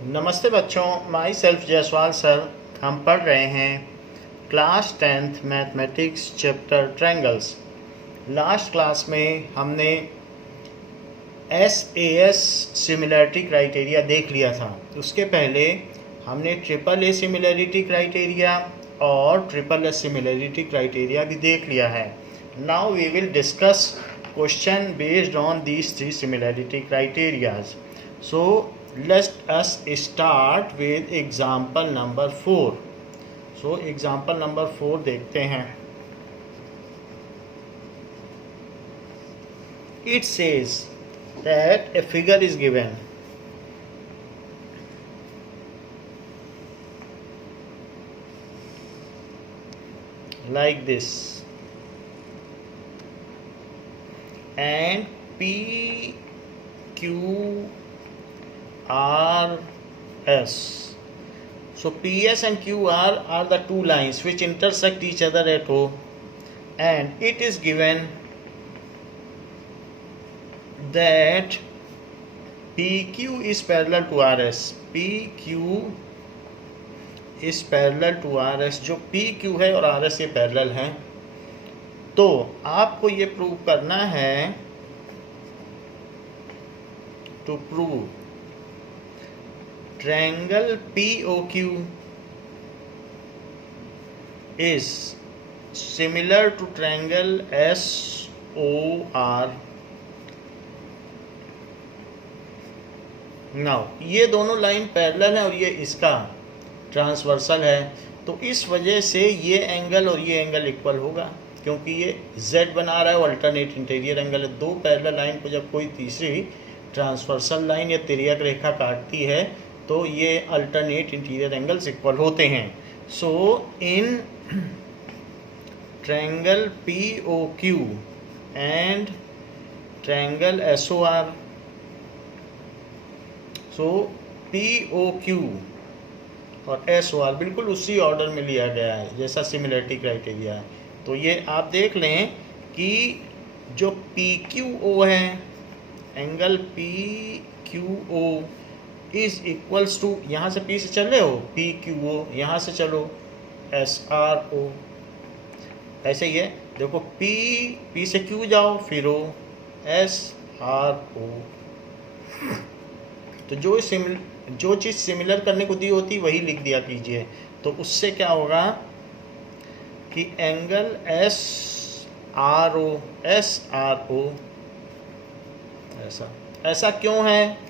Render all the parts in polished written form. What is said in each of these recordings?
नमस्ते बच्चों, my self Jaiswal sir. हम पढ़ रहे हैं class 10th mathematics chapter triangles. Last class में हमने SAS सिमिलरिटी क्राइटेरिया देख लिया था। उसके पहले हमने ट्रिपल A सिमिलरिटी क्राइटेरिया और ट्रिपल S सिमिलरिटी क्राइटेरिया भी देख लिया है। Now we will discuss question based on these three similarity criterias. So let us start with example number 4. So example number 4 देखते हैं। It says that a figure is given like this and P, Q, R, S. So PS and QR are the two lines which intersect each other at O, and it is given that PQ is parallel to RS. PQ is parallel to RS. जो PQ है और RS ये parallel हैं। तो आपको ये prove करना है, to prove triangle POQ is similar to triangle SOR. Now ये दोनों लाइन पैरेलल है और ये इसका ट्रांसवर्सल है, तो इस वजह से ये एंगल और ये एंगल इक्वल होगा, क्योंकि ये Z बना रहा है और अल्टरनेट इंटीरियर एंगल है। दो पैरेलल लाइन को जब कोई तीसरी ट्रांसवर्सल लाइन या तिर्यक रेखा काटती है तो ये अल्टरनेट इंटीरियर एंगल्स इक्वल होते हैं। So in triangle POQ and triangle SOR, so POQ और SOR बिल्कुल उसी ऑर्डर में लिया गया है जैसा सिमिलरिटी क्राइटेरिया है। तो ये आप देख लें कि जो PQO है, angle PQO is equals to, यहाँ से P से चल रहे हो PQO, यहाँ से चलो SRO, ऐसे ही है। देखो P से Q जाओ फिर O, SRO। तो जो चीज़ सिमिलर करने को दी होती वही लिख दिया कीजिए। तो उससे क्या होगा कि एंगल SRO ऐसा क्यों है?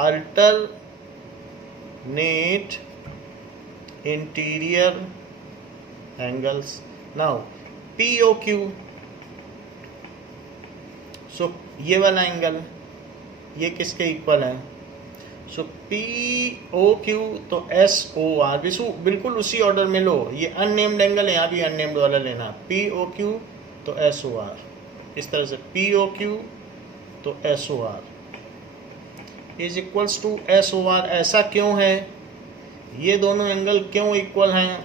Alternate interior angles. Now POQ, सो ये वाला एंगल ये किसके इक्वल है? सो POQ तो SOR भी बिल्कुल उसी ऑर्डर में लो। ये अननेम्ड एंगल है, यहाँ भी अननेम्ड वाला लेना। POQ तो SOR, इस तरह से POQ तो SOR is equals to SOR। ऐसा क्यों है? ये दोनों एंगल क्यों इक्वल हैं?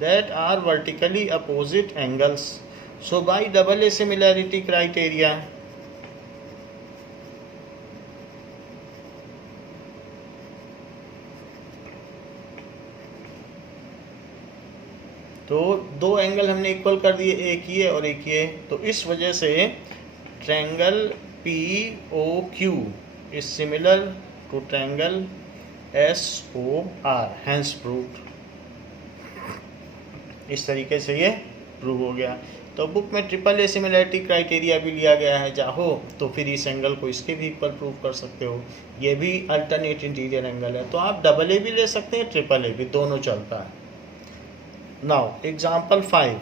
That are vertically opposite angles. So by double A similarity criteria तो दो एंगल हमने इक्वल कर दिए, एक ये और एक ये। तो इस वजह से triangle POQ is similar to triangle SOR, hence proved। इस तरीके से ये प्रूव हो गया। तो बुक में ट्रिपल A सिमिलरिटी क्राइटेरिया भी लिया गया है, चाहो तो फिर इस एंगल को इसके भी इक्वल प्रूव कर सकते हो। ये भी अल्टरनेट इंटीरियर एंगल है, तो आप डबल A भी ले सकते हैं, ट्रिपल A भी, दोनों चलता है। Now example 5।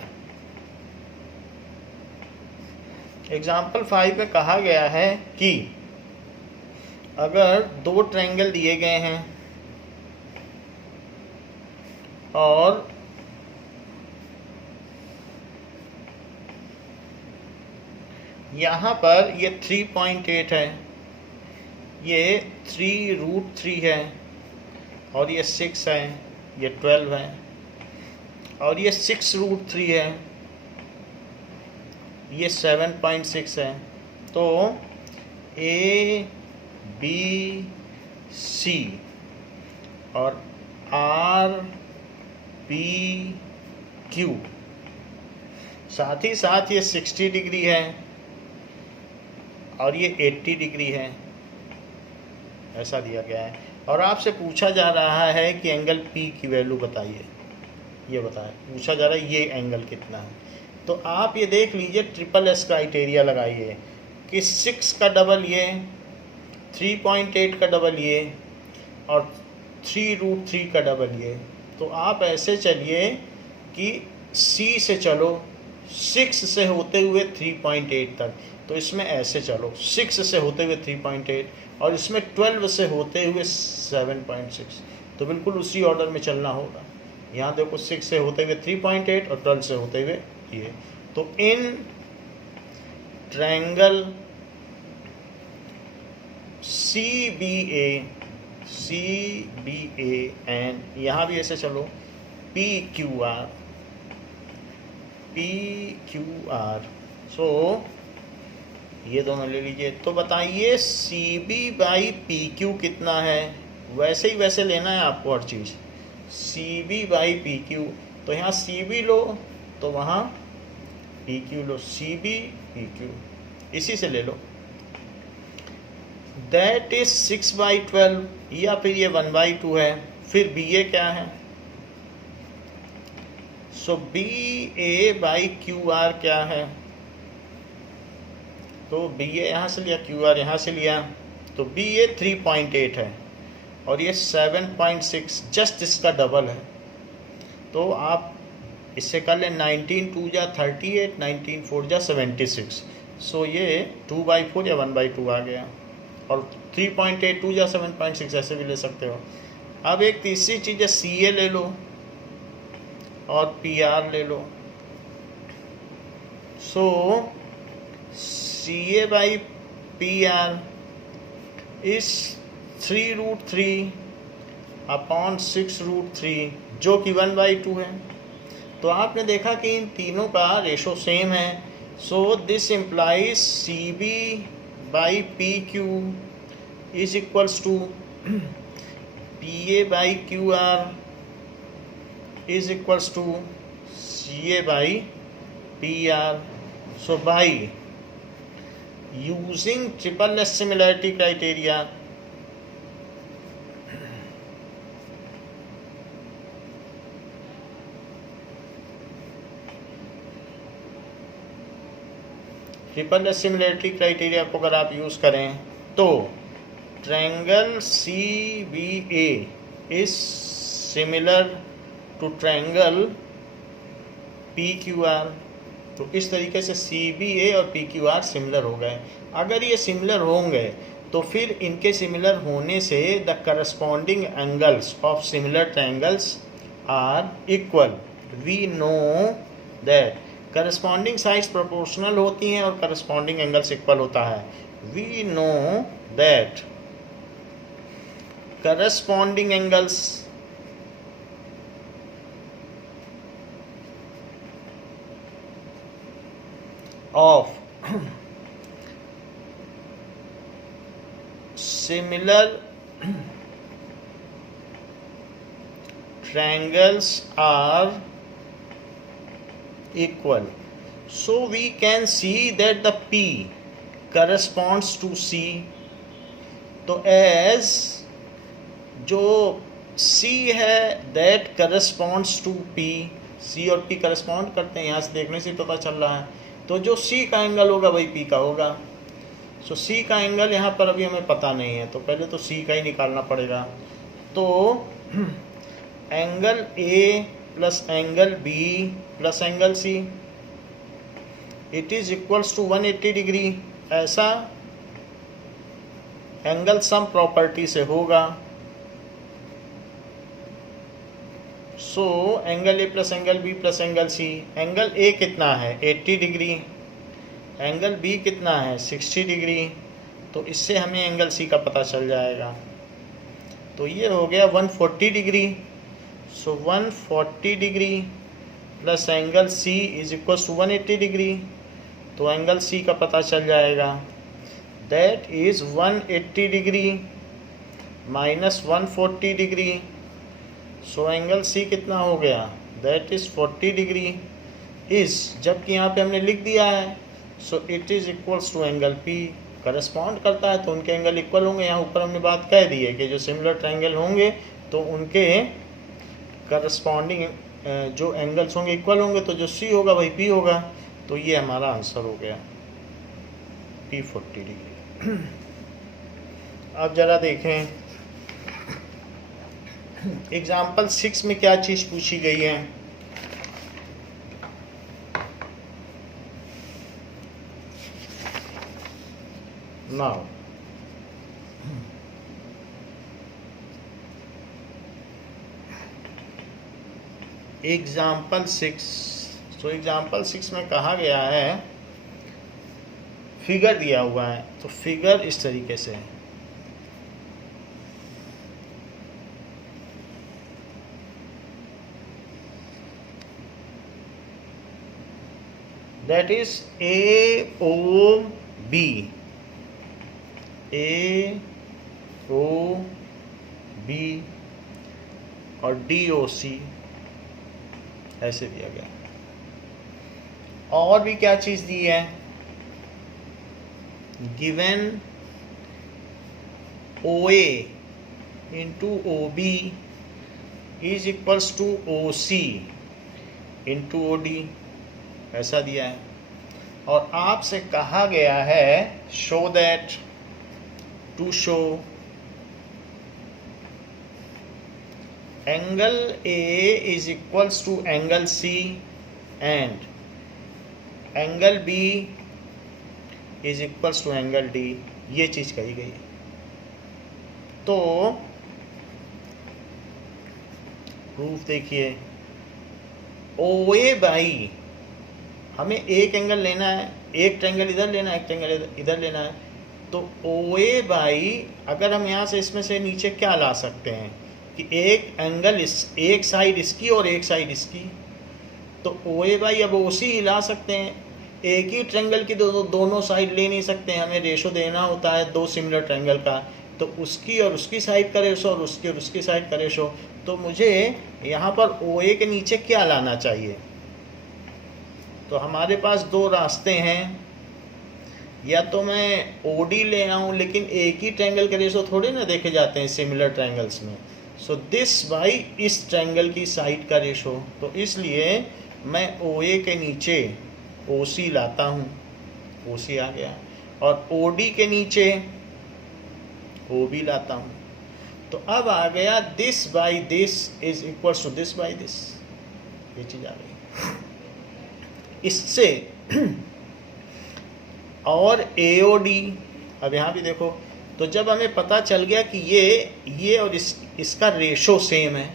एग्जाम्पल 5 में कहा गया है कि अगर दो ट्रायंगल दिए गए हैं और यहाँ पर ये 3.8 है, ये 3√3 है, और ये 6 है, ये 12 है, और ये 6√3 है, ये 7.6 है। तो A B C और आर पी क्यू, साथ ही साथ ये 60 डिग्री है और ये 80 डिग्री है, ऐसा दिया गया है। और आपसे पूछा जा रहा है कि एंगल पी की वैल्यू बताइए, ये बताएं, पूछा जा रहा है ये एंगल कितना है। तो आप ये देख लीजिए, ट्रिपल एस क्राइटेरिया लगाइए कि 6 का डबल ये, 3.8 का डबल ये और 3√3 का डबल ये। तो आप ऐसे चलिए कि C से चलो, 6 से होते हुए 3.8 तक, तो इसमें ऐसे चलो 6 से होते हुए 3.8 और इसमें 12 से होते हुए 7.6, तो बिल्कुल उसी ऑर्डर में चलना होगा। यहाँ देखो 6 से होते हुए 3.8 और 12 से होते हुए ये। तो इन ट्रायंगल CBA एंड यहाँ भी ऐसे चलो PQR, सो ये दोनों ले लीजिए। तो बताइए CB/PQ कितना है, वैसे ही वैसे लेना है आपको हर चीज़, CB/PQ। तो यहाँ CB लो तो वहाँ PQ लो, CB/PQ इसी से ले लो। दैट इज 6/12 या फिर ये 1/2 है। फिर BA क्या है, सो BA/QR क्या है, तो BA यहाँ से लिया, QR यहाँ से लिया, तो BA 3.8 है और ये 7.6, जस्ट इसका डबल है। तो आप इससे कर लें 19 2 जा 38, 19 4 जा 76, सो ये 2/4 या 1/2 आ गया। और 3.8 2 जा 7.6 ऐसे भी ले सकते हो। अब एक तीसरी चीज़ है, CA ले लो और PR ले लो। सो CA/PR इस 3√3 अपॉन 6√3 जो कि 1/2 है। तो आपने देखा कि इन तीनों का रेशो सेम है। So this implies CB/PQ is equals to PA/QR is equals to CA/PR. So by using triple S similarity criteria, triple S similarity criteria को अगर आप यूज़ करें तो triangle CBA is similar to triangle PQR। तो इस तरीके से CBA और PQR सिमिलर हो गए। अगर ये सिमिलर होंगे तो फिर इनके सिमिलर होने से the corresponding angles of similar triangles are equal. We know that corresponding sides proportional होती हैं और करस्पॉन्डिंग एंगल्स इक्वल होता है। We know that corresponding angles of similar triangles are equal. So we can see that the P corresponds to C. तो as जो C है that corresponds to P, C और P correspond करते हैं, यहाँ से देखने से पता चल रहा है। तो जो C का एंगल होगा वही P का होगा। सो C का एंगल यहाँ पर अभी हमें पता नहीं है, तो पहले तो C का ही निकालना पड़ेगा। तो angle A plus angle B plus angle C it is equals to 180 degree. ऐसा एंगल सम प्रॉपर्टी से होगा। So angle A plus angle B plus angle C, angle A कितना है 80 डिग्री, एंगल B कितना है 60 डिग्री, तो इससे हमें एंगल C का पता चल जाएगा। तो ये हो गया 140 degree. So 140 degree plus angle C is equal to 180 degree, तो एंगल C का पता चल जाएगा। That is 180 degree minus 140 degree so angle C कितना हो गया, दैट इज 40 डिग्री इज, जबकि यहाँ पे हमने लिख दिया है so it is equals to angle P, correspond करता है तो उनके एंगल इक्वल होंगे। यहाँ ऊपर हमने बात कह दी है कि जो सिमिलर ट्रायंगल होंगे तो उनके करस्पॉन्डिंग जो एंगल्स होंगे इक्वल होंगे, तो जो सी होगा वही पी होगा। तो ये हमारा आंसर हो गया पी 40 डिग्री। अब जरा देखें एग्जाम्पल 6 में क्या चीज़ पूछी गई है। नाउ एग्जाम्पल 6, तो एग्जाम्पल 6 में कहा गया है, फिगर दिया हुआ है, तो फिगर इस तरीके से है। That is A O B, A O B और डी ओ सी ऐसे दिया गया। और भी क्या चीज दी है, given O A into O B is equals to O C into O D, ऐसा दिया है। और आपसे कहा गया है show that, to show angle A is equals to angle C and angle B is equals to angle D, ये चीज कही गई। तो प्रूफ देखिए, ओ ए बाई, हमें एक एंगल लेना है, एक ट्रायंगल इधर लेना है, एक ट्रायंगल इधर लेना है। तो ओ ए बाई, अगर हम यहाँ से इसमें से नीचे क्या ला सकते हैं कि एक एंगल एक साइड इसकी और एक साइड इसकी, तो ओ ए बाई अब ओ सी ही ला सकते हैं। एक ही ट्रायंगल की दोनों साइड ले नहीं सकते हैं, हमें रेशो देना होता है दो सिमिलर ट्रायंगल का, तो उसकी और उसकी साइड का रेशो और उसकी और उसकी साइड का रेशो। तो मुझे यहाँ पर ओ ए के नीचे क्या लाना चाहिए, तो हमारे पास दो रास्ते हैं, या तो मैं ओ डी ले आऊँ, लेकिन एक ही ट्रायंगल के रेशो थोड़े ना देखे जाते हैं सिमिलर ट्रायंगल्स में। सो दिस बाई इस ट्रायंगल की साइड का रेशो, तो इसलिए मैं ओ ए के नीचे ओ सी लाता हूँ, ओ सी आ गया, और ओ डी के नीचे ओ बी लाता हूँ। तो अब आ गया this by this is equal to this by this, ये चीज आ गई। इससे और ए ओ डी, अब यहाँ भी देखो, तो जब हमें पता चल गया कि ये और इसका रेशो सेम है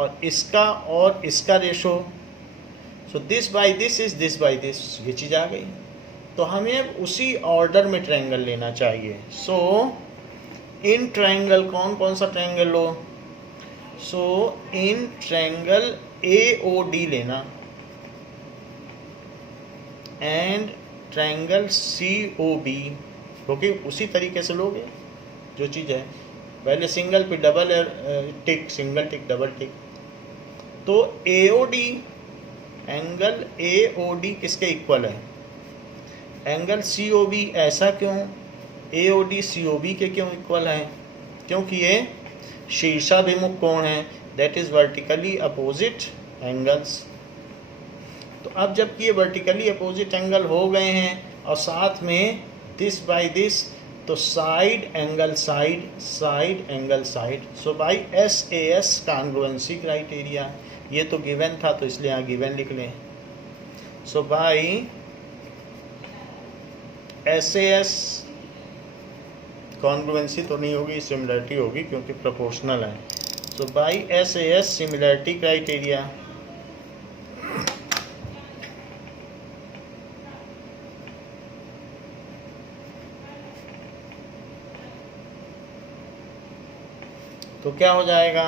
और इसका ratio, so this by this is this by this, ये चीज़ आ गई। तो हमें उसी ऑर्डर में ट्रायंगल लेना चाहिए। सो इन ट्रायंगल कौन कौन सा ट्रायंगल लो, so in triangle A O D लेना and triangle C O B, क्योंकि उसी तरीके से लोगे जो चीज़ है, पहले सिंगल पे double tick, single tick double tick. तो A O D, angle A O D किसके इक्वल है, एंगल सी ओ बी। ऐसा क्यों, ए O D C O B के क्यों इक्वल है, क्योंकि ये शीर्षाभिमुख कोण है, that is vertically opposite angles. तो अब जबकि ये वर्टिकली अपोजिट एंगल हो गए हैं और साथ में दिस बाय दिस, तो side angle side, side angle side. So by S A S congruency criteria, ये तो गिवन था तो इसलिए यहाँ गिवन लिख लें। So by S A S, congruency तो नहीं होगी, सिमिलरिटी होगी क्योंकि प्रोपोर्शनल है। So by S A S similarity criteria, तो क्या हो जाएगा,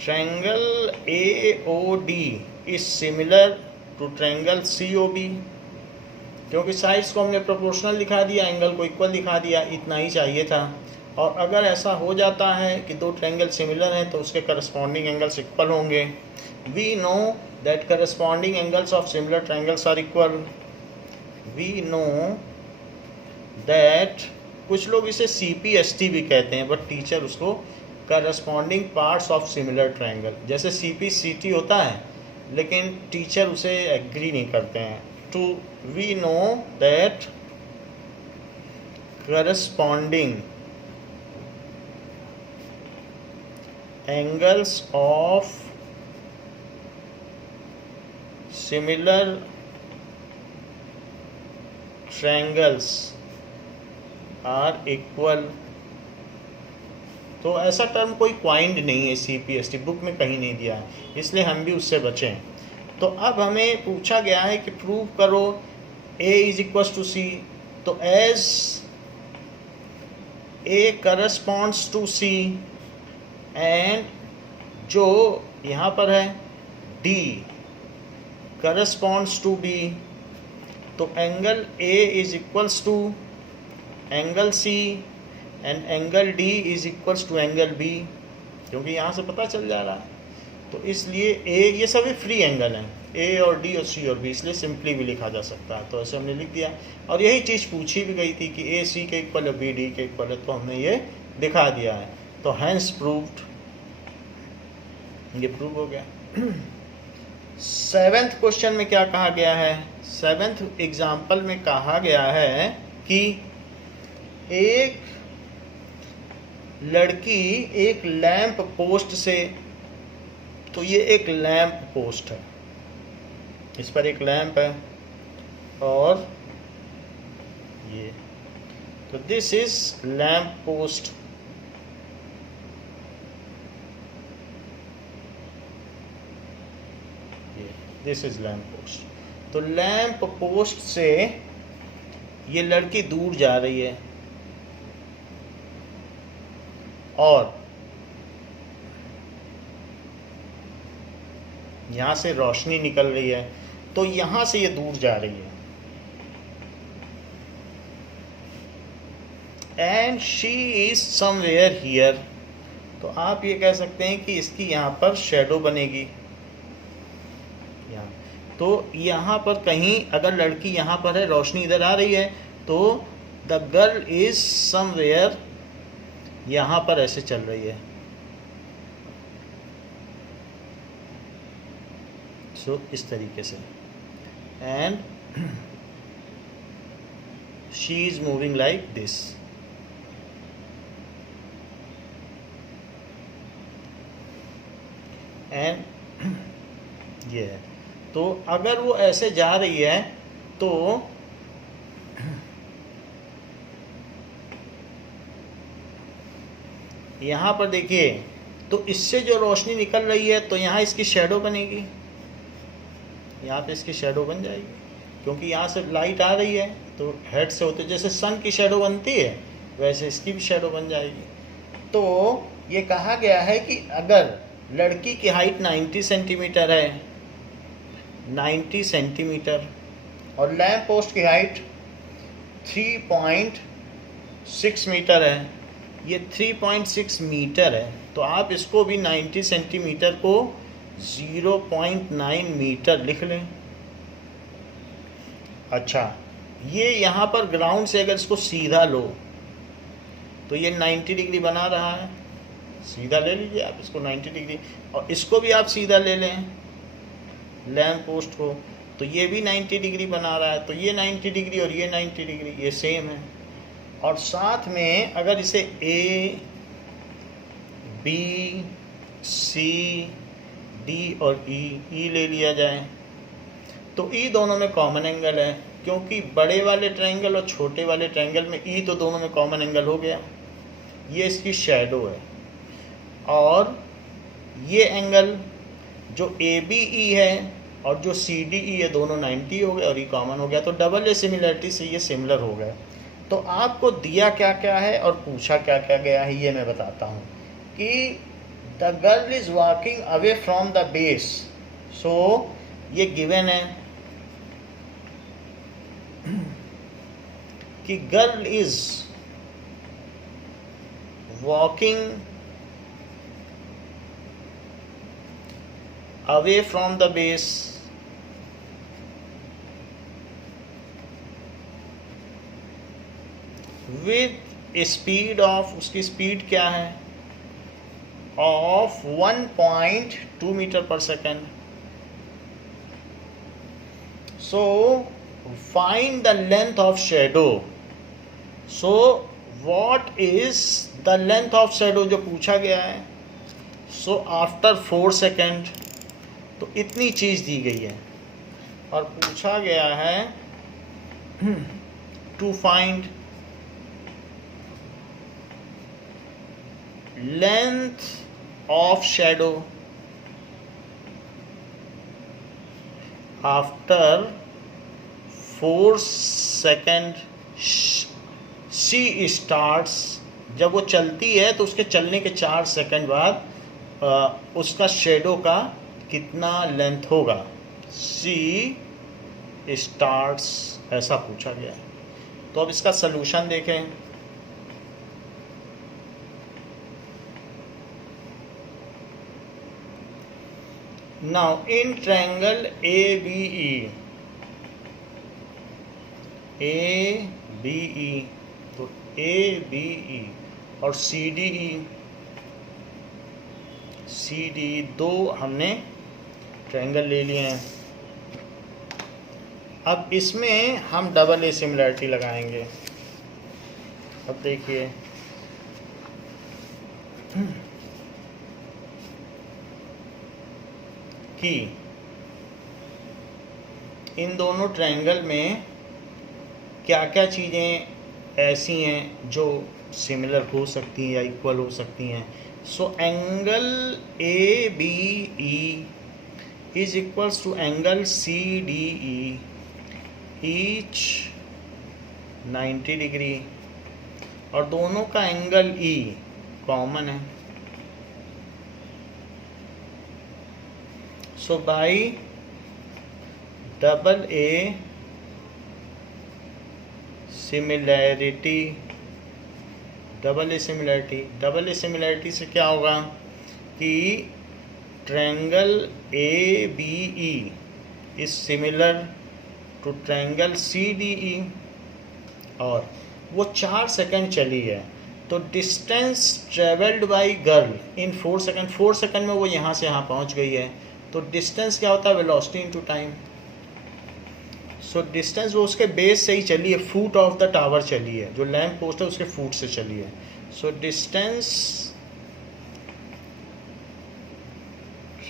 triangle A O D is similar to triangle C O B, क्योंकि साइड्स को हमने प्रोपोर्शनल दिखा दिया, एंगल को इक्वल दिखा दिया, इतना ही चाहिए था। और अगर ऐसा हो जाता है कि दो ट्रायंगल सिमिलर हैं तो उसके करस्पॉन्डिंग एंगल्स इक्वल होंगे. We know that corresponding angles of similar triangles are equal. We know that, कुछ लोग इसे CPST भी कहते हैं बट टीचर उसको corresponding parts of similar triangle, जैसे CPCT होता है लेकिन टीचर उसे एग्री नहीं करते हैं. To we know that corresponding angles of similar triangles are equal. तो ऐसा टर्म कोई क्वाइंड नहीं है, CPST बुक में कहीं नहीं दिया है, इसलिए हम भी उससे बचें. तो अब हमें पूछा गया है कि प्रूव करो A is equal to C. तो as A corresponds to C and जो यहाँ पर है D करस्पॉन्ड्स टू B, तो angle A is equals to angle C and angle D is equals to angle B, क्योंकि यहाँ से पता चल जा रहा है. तो इसलिए A, ये सभी फ्री एंगल हैं, A और D और C और B, इसलिए सिंपली भी लिखा जा सकता है. तो ऐसे हमने लिख दिया. और यही चीज़ पूछी भी गई थी कि A C के इक्वल है, B D के इक्वल है, तो हमने ये दिखा दिया है. तो हैंस प्रूव्ड, ये प्रूव हो गया. 7th क्वेश्चन में क्या कहा गया है? 7th एग्जाम्पल में कहा गया है कि एक लड़की एक लैंप पोस्ट से, तो ये एक लैंप पोस्ट है, इस पर एक लैंप है और ये, तो this is lamp post. This is lamp post. तो लैंप पोस्ट से ये लड़की दूर जा रही है और यहाँ से रोशनी निकल रही है, तो यहाँ से ये दूर जा रही है. And she is somewhere here, तो आप ये कह सकते हैं कि इसकी यहाँ पर शेडो बनेगी. तो यहाँ पर कहीं अगर लड़की यहाँ पर है, रोशनी इधर आ रही है, तो द गर्ल इज समवेयर यहाँ पर ऐसे चल रही है. सो इस तरीके से, and she is moving like this. And ये है. तो अगर वो ऐसे जा रही है तो यहाँ पर देखिए, तो इससे जो रोशनी निकल रही है तो यहाँ इसकी शैडो बनेगी, यहाँ पे इसकी शैडो बन जाएगी, क्योंकि यहाँ से लाइट आ रही है तो हेड से होते जैसे सन की शैडो बनती है वैसे इसकी भी शैडो बन जाएगी. तो ये कहा गया है कि अगर लड़की की हाइट 90 सेंटीमीटर है, 90 सेंटीमीटर, और लैंप पोस्ट की हाइट 3.6 मीटर है, ये 3.6 मीटर है, तो आप इसको भी 90 सेंटीमीटर को 0.9 मीटर लिख लें. अच्छा, ये यहाँ पर ग्राउंड से अगर इसको सीधा लो तो ये 90 डिग्री बना रहा है, सीधा ले लीजिए आप इसको 90 डिग्री, और इसको भी आप सीधा ले लें लैंप पोस्ट को, तो ये भी 90 डिग्री बना रहा है. तो ये 90 डिग्री और ये 90 डिग्री, ये सेम है. और साथ में अगर इसे A, B, C, D और E ले लिया जाए, तो E दोनों में कॉमन एंगल है, क्योंकि बड़े वाले ट्रायंगल और छोटे वाले ट्रायंगल में E तो दोनों में कॉमन एंगल हो गया. ये इसकी शैडो है, और ये एंगल जो ABE है और जो CDE है दोनों 90 हो गए और ये कॉमन हो गया. तो डबल ए सिमिलरिटी से ये सिमिलर हो गए. तो आपको दिया क्या क्या है और पूछा क्या क्या गया है, ये मैं बताता हूँ कि the girl is walking away from the base. So ये गिवन है कि girl is walking away from the base with a speed of, उसकी स्पीड क्या है, of 1.2 meter per second. So find the length of shadow. So what is the length of shadow जो पूछा गया है. So after 4 सेकेंड, तो इतनी चीज़ दी गई है और पूछा गया है to find length of shadow after 4 second she starts. जब वो चलती है तो उसके चलने के 4 सेकेंड बाद उसका शेडो का कितना लेंथ होगा. सी स्टार्ट्स, ऐसा पूछा गया है. तो अब इसका सलूशन देखें. Now in triangle A B E, तो ए बी ई और सी डी दो हमने ट्रायंगल ले लिए हैं. अब इसमें हम डबल ए सिमिलरिटी लगाएंगे. अब देखिए कि इन दोनों ट्रायंगल में क्या क्या चीज़ें ऐसी हैं जो सिमिलर हो सकती हैं या इक्वल हो सकती हैं. So angle A B E is equals to angle CDE, each 90 degree, और दोनों का एंगल E कॉमन है. So by double A similarity से क्या होगा कि triangle A B E is similar to triangle C D E, और वो 4 सेकेंड चली है. तो distance travelled by girl in 4 second, 4 second में वो यहाँ से यहाँ पहुँच गई है. तो डिस्टेंस क्या होता है, velocity into time. So distance वो उसके बेस से ही चली है, फुट ऑफ द टावर चली है, जो लैंप पोस्ट है उसके फुट से चली है. So distance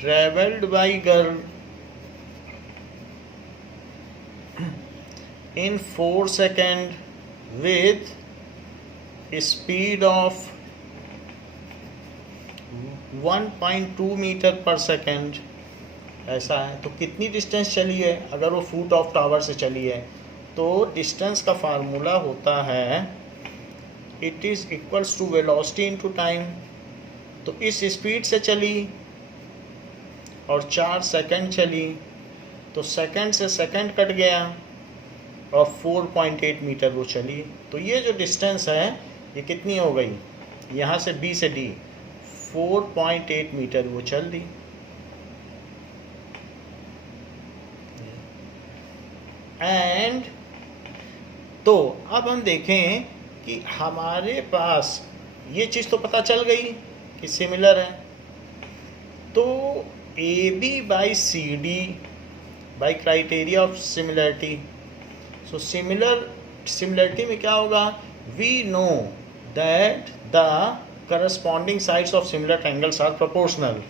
traveled by girl in 4 seconds with a speed of 1.2 metre पर सेकेंड. ऐसा है. तो कितनी डिस्टेंस चली है, अगर वो फुट ऑफ टावर से चली है तो डिस्टेंस का फार्मूला होता है it is equals to velocity into time. तो इस स्पीड से चली और 4 सेकेंड चली, तो सेकेंड से सेकेंड कट गया और 4.8 मीटर वो चली. तो ये जो डिस्टेंस है ये कितनी हो गई, यहाँ से बी से डी 4.8 मीटर वो चल दी. एंड तो अब हम देखें कि हमारे पास ये चीज़ तो पता चल गई कि सिमिलर है. तो A B by C D by criteria of similarity. So similarity में क्या होगा, we know that the corresponding sides of similar triangles are proportional.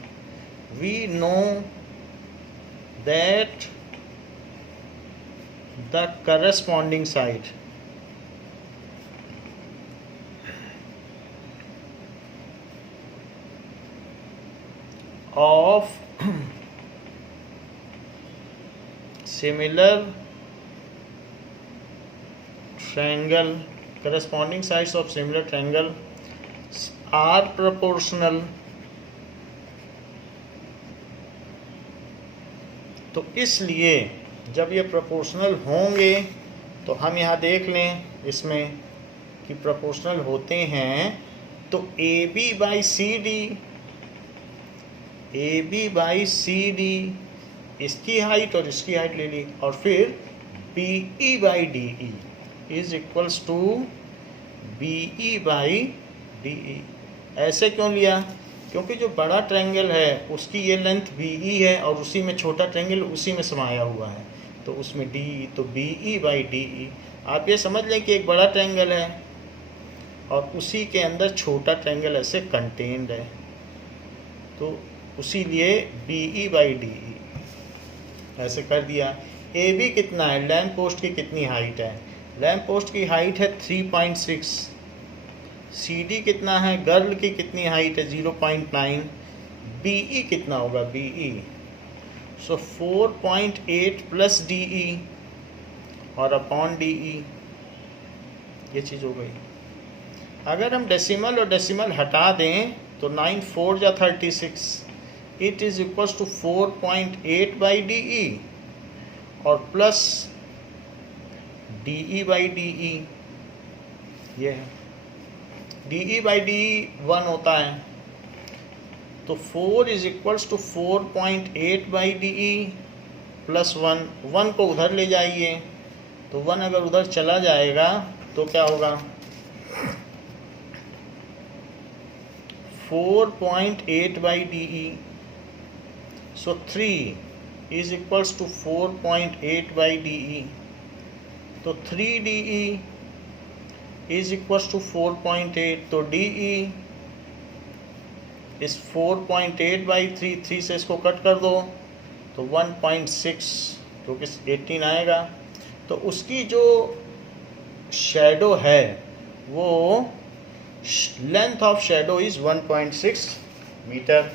We know that the corresponding side of similar triangle, corresponding sides of similar triangle are proportional. तो इसलिए जब ये proportional होंगे तो हम यहाँ देख लें इसमें कि प्रोपोर्शनल होते हैं तो A B by C D इसकी हाइट और इसकी हाइट ले ली, और फिर B E by D E is equals to B E by D E. ऐसे क्यों लिया? क्योंकि जो बड़ा ट्रायंगल है उसकी ये लेंथ बी ई है और उसी में छोटा ट्रायंगल उसी में समाया हुआ है, तो उसमें डी ई, तो B E by D E. आप ये समझ लें कि एक बड़ा ट्रायंगल है और उसी के अंदर छोटा ट्रायंगल ऐसे कंटेन्ड है, तो उसी लिए B E by D E ऐसे कर दिया। ए बी कितना है? लैंप पोस्ट की कितनी हाइट है? लैंप पोस्ट की हाइट है 3.6। सी डी कितना है? गर्ल की कितनी हाइट है? 0.9। बी ई कितना होगा? बी ई सो 4.8 प्लस डी ई और अपॉन डी ई, ये चीज़ हो गई। अगर हम डेसिमल और डेसिमल हटा दें तो 9 4 जा 36, it is equals to 4.8 by D E और plus D E by D E, ये है। D E by D E 1 होता है, तो 4 is equals to 4.8 by D E plus 1 को उधर ले जाइए, तो 1 अगर उधर चला जाएगा तो क्या होगा? 4.8 by D E, so 3 is equals to 4.8 by D E, तो 3 D E is equals to 4.8, तो डी ई इस 4.8 बाई 3 से इसको कट कर दो तो 1.6, तो किस 18 आएगा। तो उसकी जो शैडो है वो length of shadow is 1.6 metre,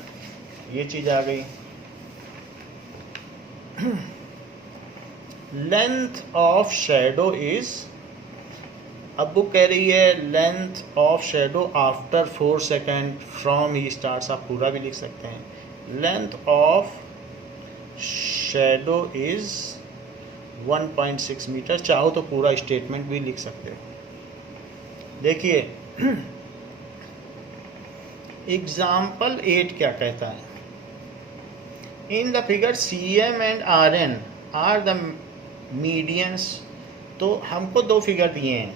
ये चीज़ आ गई। लेंथ ऑफ शैडो इज, अब बुक कह रही है length of shadow after 4 second from he starts, आप पूरा भी लिख सकते हैं। Length of shadow is 1.6 metre, चाहो तो पूरा स्टेटमेंट भी लिख सकते हो। देखिए एग्जाम्पल 8 क्या कहता है? In the figure C M and R N are the medians. तो हमको दो फिगर दिए हैं,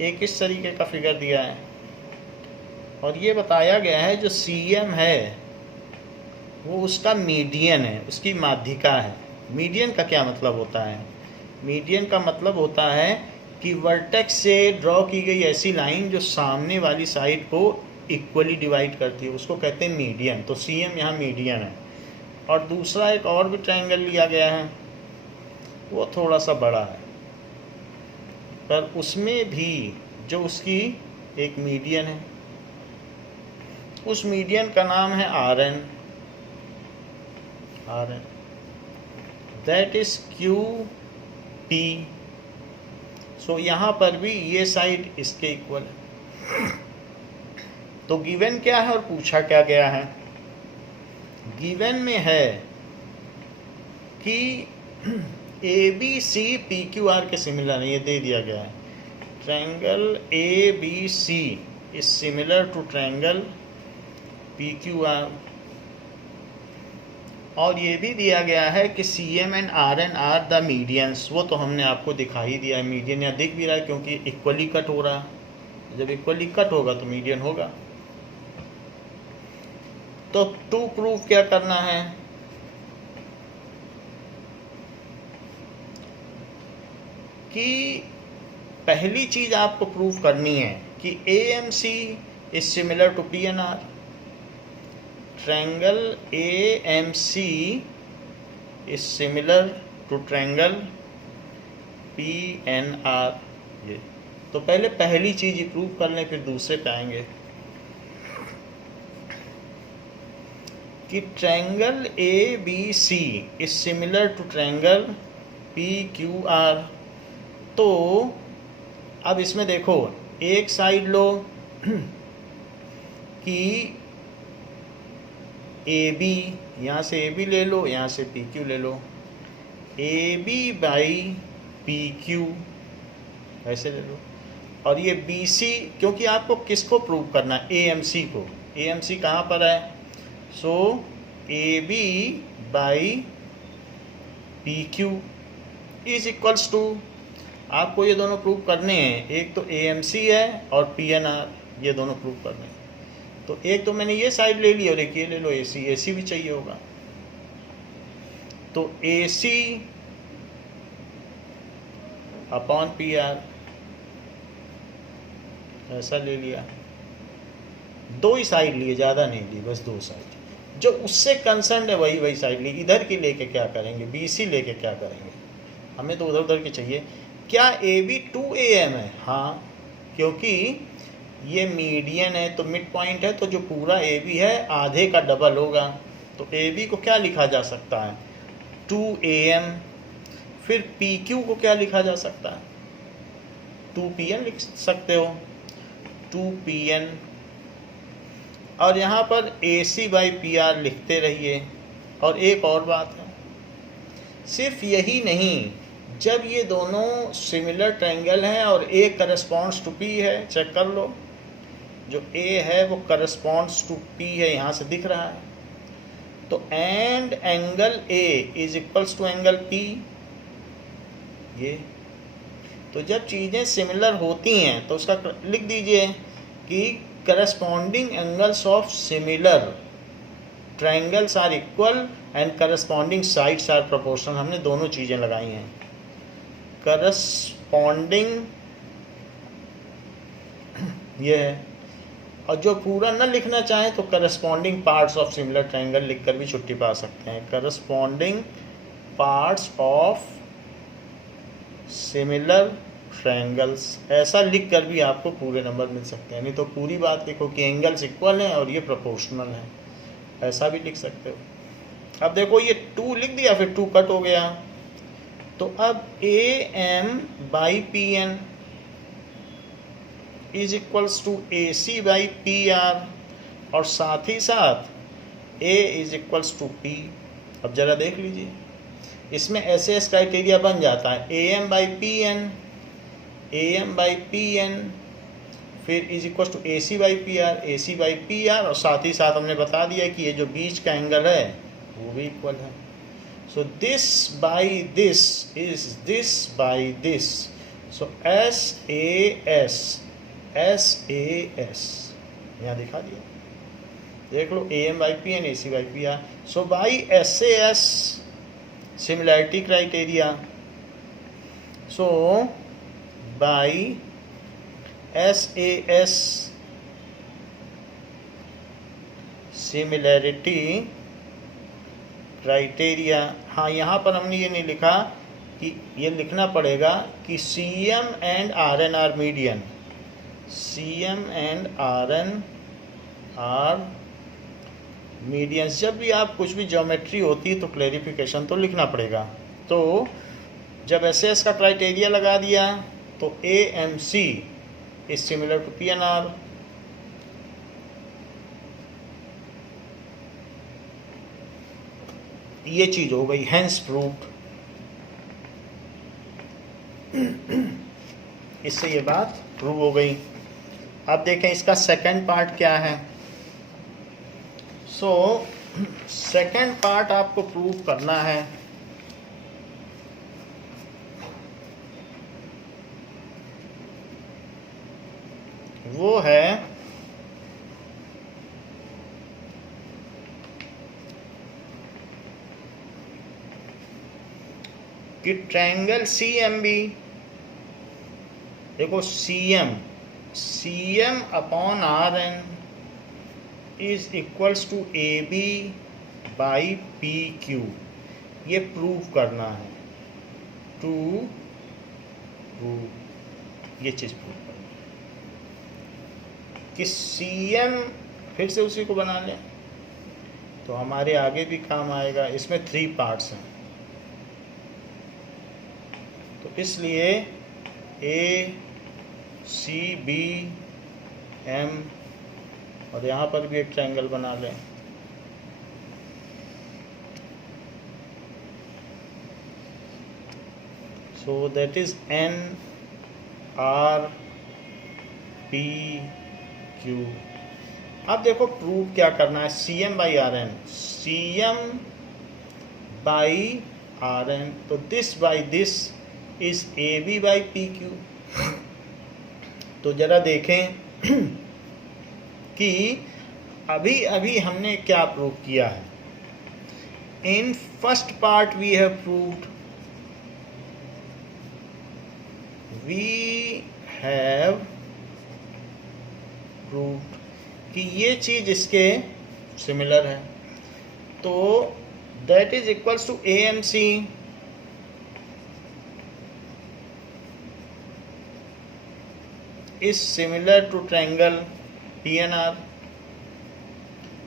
एक इस तरीके का फिगर दिया है और ये बताया गया है जो सी एम है वो उसका मीडियन है, उसकी माध्यिका है। मीडियन का क्या मतलब होता है? मीडियन का मतलब होता है कि वर्टेक्स से ड्रॉ की गई ऐसी लाइन जो सामने वाली साइड को इक्वली डिवाइड करती है, उसको कहते हैं मीडियन। तो सी एम यहाँ मीडियन है। और दूसरा एक और भी ट्रायंगल लिया गया है, वो थोड़ा सा बड़ा है, पर उसमें भी जो उसकी एक मीडियन है, उस मीडियन का नाम है R N. That is Q P. So यहाँ पर भी ये साइड इसके इक्वल है। तो गिवन क्या है और पूछा क्या गया है? गिवन में है कि A B C P Q R के सिमिलर है, ये दे दिया गया है। Triangle A B C is similar to triangle P Q R, और ये भी दिया गया है कि C M and R N are the medians. वो तो हमने आपको दिखा ही दिया है, मीडियन या दिख भी रहा है क्योंकि इक्वली कट हो रहा है। जब इक्वली कट होगा तो मीडियन होगा। तो टू प्रूफ क्या करना है? कि पहली चीज आपको प्रूफ करनी है कि A M C is similar to P N R. Triangle A M C is similar to triangle P N R. ये तो पहले पहली चीज ही प्रूफ कर लें, फिर दूसरे पे आएंगे। कि triangle A B C is similar to triangle P Q R. तो अब इसमें देखो, एक साइड लो कि ए बी, यहाँ से ए बी ले लो, यहाँ से पी क्यू ले लो। A B by P Q ऐसे ले लो, और ये बी सी, क्योंकि आपको किसको प्रूव करना है, ए एम सी को। ए एम सी कहाँ पर है, so A B by P Q is equals to, आपको ये दोनों प्रूव करने हैं, एक तो ए एम सी है और पी एन आर, ये दोनों प्रूव करने हैं। तो एक तो मैंने ये साइड ले ली और एक ये ले लो, ए सी, ए सी भी चाहिए होगा। तो ए सी अपॉन पी आर ऐसा ले लिया, दो ही साइड लिए, ज़्यादा नहीं ली, बस दो साइड। जो उससे कंसर्न है वही साइड ली। इधर की लेके क्या करेंगे, बी सी लेके क्या करेंगे, हमें तो उधर उधर की चाहिए। क्या ए बी 2am है, हाँ, क्योंकि ये मीडियन है तो मिड पॉइंट है, तो जो पूरा ए बी है आधे का डबल होगा। तो ए बी को क्या लिखा जा सकता है, 2am। फिर पी क्यू को क्या लिखा जा सकता है, 2pn लिख सकते हो, 2pn। और यहाँ पर ए सी बाई पी आर लिखते रहिए। और एक और बात है, सिर्फ यही नहीं, जब ये दोनों सिमिलर ट्रायंगल हैं और ए करस्पॉन्ड्स टू पी है, चेक कर लो, जो ए है वो करस्पॉन्ड्स टू पी है, यहाँ से दिख रहा है। तो and angle A is equals to angle P. ये तो जब चीज़ें सिमिलर होती हैं तो उसका लिख दीजिए कि corresponding angles of similar triangles are equal and corresponding sides are proportional. हमने दोनों चीज़ें लगाई हैं, करस्पॉन्डिंग ये है, और जो पूरा न लिखना चाहें तो corresponding parts of similar triangle लिखकर भी छुट्टी पा सकते हैं। Corresponding parts of similar triangles, ऐसा लिख कर भी आपको पूरे नंबर मिल सकते हैं। नहीं तो पूरी बात लिखो कि एंगल्स इक्वल हैं और ये प्रोपोर्शनल हैं, ऐसा भी लिख सकते हो। अब देखो ये 2 लिख दिया, फिर 2 कट हो गया, तो अब A M by P N is equals to A C by P R, और साथ ही साथ A is equals to P. अब जरा देख लीजिए, इसमें ऐसे एस क्राइटेरिया बन जाता है, A M by P N, A M by P N, फिर is equals to A C by P R, A C by P R, और साथ ही साथ हमने बता दिया कि ये जो बीच का एंगल है वो भी इक्वल है। So this by this is this by this, so S A S, S A S यहाँ दिखा दिया, देख लो, A M by P N, A C by P R. So by S A S similarity criteria, so by S A S similarity criteria, हाँ यहाँ पर हमने ये नहीं लिखा कि ये लिखना पड़ेगा कि C M and R N are median, C M and R N are medians. जब भी आप कुछ भी ज्योमेट्री होती है तो क्लैरिफिकेशन तो लिखना पड़ेगा। तो जब एस एस का क्राइटेरिया लगा दिया तो A M C is similar to P N R, ये चीज हो गई, हेंस प्रूव्ड। इससे ये बात प्रूव हो गई। अब देखें इसका सेकंड पार्ट क्या है। सो सेकंड पार्ट आपको प्रूव करना है, वो है कि ट्रायंगल सी एम बी, देखो C M upon R N is equals to A B by P Q, ये प्रूव करना है, टू ये चीज़ प्रूव करना है कि सी एम, फिर से उसी को बना लें तो हमारे आगे भी काम आएगा। इसमें 3 पार्ट्स हैं, तो इसलिए ए सी बी एम, और यहाँ पर भी एक ट्रायंगल बना लें। So that is N R P Q. अब देखो प्रूव क्या करना है, C M by R N, C M by R N, तो this by this is A B by P Q. तो जरा देखें कि अभी अभी हमने क्या प्रूव किया है। In first part we have proved, we have proved कि ये चीज इसके सिमिलर है, तो that is equals to A M C is similar to triangle P N R.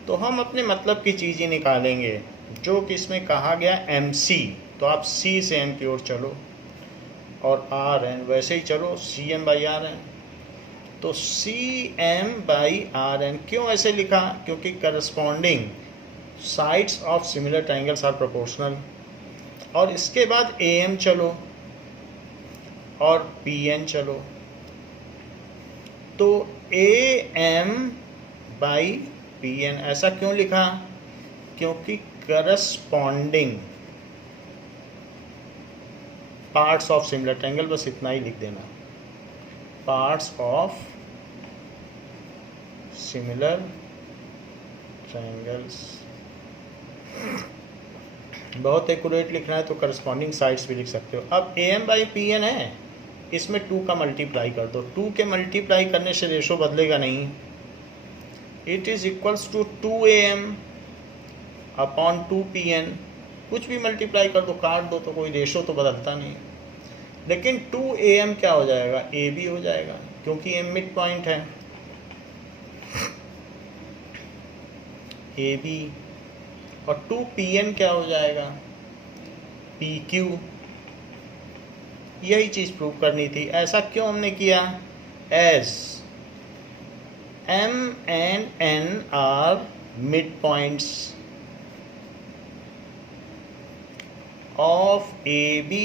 तो हम अपने मतलब की चीज ही निकालेंगे, जो कि इसमें कहा गया एम सी, तो आप सी से एम की ओर चलो, और आर एन वैसे ही चलो, C M by R N. तो C M by R N क्यों ऐसे लिखा, क्योंकि corresponding sides of similar triangles are proportional. और इसके बाद ए एम चलो और पी एन चलो, तो A M by P N ऐसा क्यों लिखा, क्योंकि corresponding parts of similar triangle, बस इतना ही लिख देना, पार्ट्स ऑफ सिमिलर ट्रायंगल्स। बहुत एक्यूरेट लिखना है तो करस्पॉन्डिंग साइड्स भी लिख सकते हो। अब A M by P N है, इसमें 2 का मल्टीप्लाई कर दो, 2 के मल्टीप्लाई करने से रेशो बदलेगा नहीं, it is equals to 2am upon 2pn, कुछ भी मल्टीप्लाई कर दो, काट दो, तो कोई रेशो तो बदलता नहीं। लेकिन 2am क्या हो जाएगा, ए बी हो जाएगा, क्योंकि m मिड पॉइंट है, ए बी। और 2pn क्या हो जाएगा, पी क्यू। यही चीज प्रूव करनी थी। ऐसा क्यों हमने किया, as m and n are midpoints of AB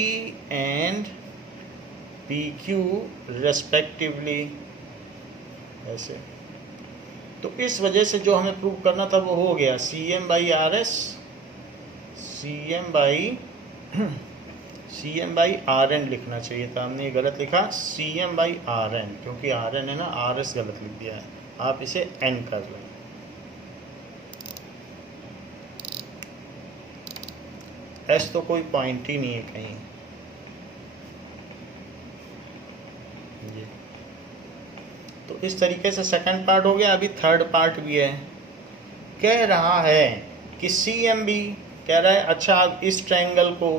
and PQ respectively, ऐसे। तो इस वजह से जो हमें प्रूव करना था वो हो गया, C M by R S, C M by R N लिखना चाहिए था, हमने ये गलत लिखा, C M by R N, क्योंकि आर एन है ना, आर एस गलत लिख दिया है, आप इसे एन कर लें। एस तो कोई पॉइंट ही नहीं है कहीं, ये तो इस तरीके से सेकंड पार्ट हो गया। अभी थर्ड पार्ट भी है, कह रहा है कि सी एम बी, कह रहा है अच्छा आप इस ट्रायंगल को